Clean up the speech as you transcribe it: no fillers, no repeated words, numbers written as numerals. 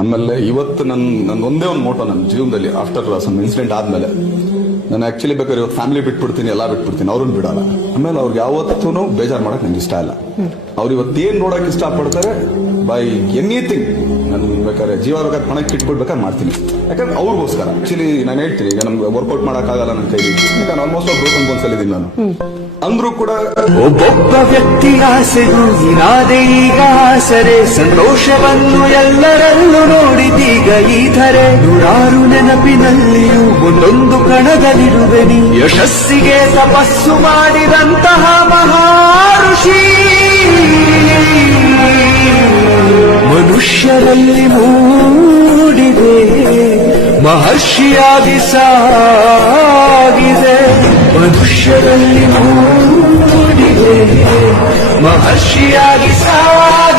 ಆಮೇಲೆ ಇವತ್ತು ನನ್ನ ಒಂದೇ ಒಂದು ಮೋಟೋ ನನ್ನ ಜೀವನದಲ್ಲಿ ಆಫ್ಟರ್ ಸಮ್ ಇನ್ಸಿಡೆಂಟ್ ಆದ್ಮೇಲೆ ನಾನು ಆಕ್ಚುಲಿ ಬೇಕಾದ್ರೆ ಫ್ಯಾಮಿಲಿ ಬಿಟ್ಬಿಡ್ತೀನಿ, ಎಲ್ಲ ಬಿಟ್ಬಿಡ್ತೀನಿ, ಅವ್ರನ್ನ ಬಿಡಲ್ಲ. ಆಮೇಲೆ ಅವ್ರಿಗೆ ಯಾವತ್ತೂ ಬೇಜಾರು ಮಾಡಕ್ ನಂಗೆ ಇಷ್ಟ ಇಲ್ಲ. ಅವ್ರು ಇವತ್ತೇನ್ ನೋಡಕ್ ಇಷ್ಟ ಪಡ್ತಾರೆ ಬೈ ಎನಿಥಿಂಗ್, ನಾನು ಬೇಕಾದ್ರೆ ಜೀವ ಬೇಕಾದ್ರೆ ಪಣಕ್ಕೆ ಇಟ್ಬಿಡ್ಬೇಕಾದ್ರೆ ಮಾಡ್ತೀನಿ. ಯಾಕಂದ್ರೆ ಅವ್ರಿಗೋಸ್ಕರ ಆಕ್ಚುಲಿ ನಾನು ಹೇಳ್ತೀನಿ, ಈಗ ನಮ್ಗೆ ವರ್ಕೌಟ್ ಮಾಡಕ್ಕಾಗಲ್ಲ ನನ್ನ ಕೈಲಿ, ಯಾಕಂದ್ರೆ ಆಲ್ಮೋಸ್ಟ್ ಬ್ರೋಕನ್ ಬೋನ್ಸ್ ಇದ್ದೀನಿ ನಾನು. ಅಂದ್ರೂ ಕೂಡ ಒಬ್ಬೊಬ್ಬ ವ್ಯಕ್ತಿ ಆಸೆಗೂ ಇರಾದೆ ಈಗ ಆಸರೆ, ಸಂತೋಷವನ್ನು ಎಲ್ಲರಲ್ಲೂ ನೋಡಿದೀಗ ಈ ಧರೆ. ನೂರಾರು ನೆನಪಿನಲ್ಲಿಯೂ ಒಂದೊಂದು ಕಣದಲ್ಲಿರುವೆ ನೀ, ಯಶಸ್ಸಿಗೆ ತಪಸ್ಸು ಮಾಡಿದಂತಹ ಮಹಾಋಷಿ. ಮನುಷ್ಯರಲ್ಲಿ ಮೂಡಿದೆ ಮಹರ್ಷಿಯಾಗಿ ಸಾಗಿದೆ, ಮನುಷ್ಯರಲ್ಲಿ ಮೂಡಿದೆ ಮಹರ್ಷಿಯಾಗಿ ಸಾಗಿದೆ.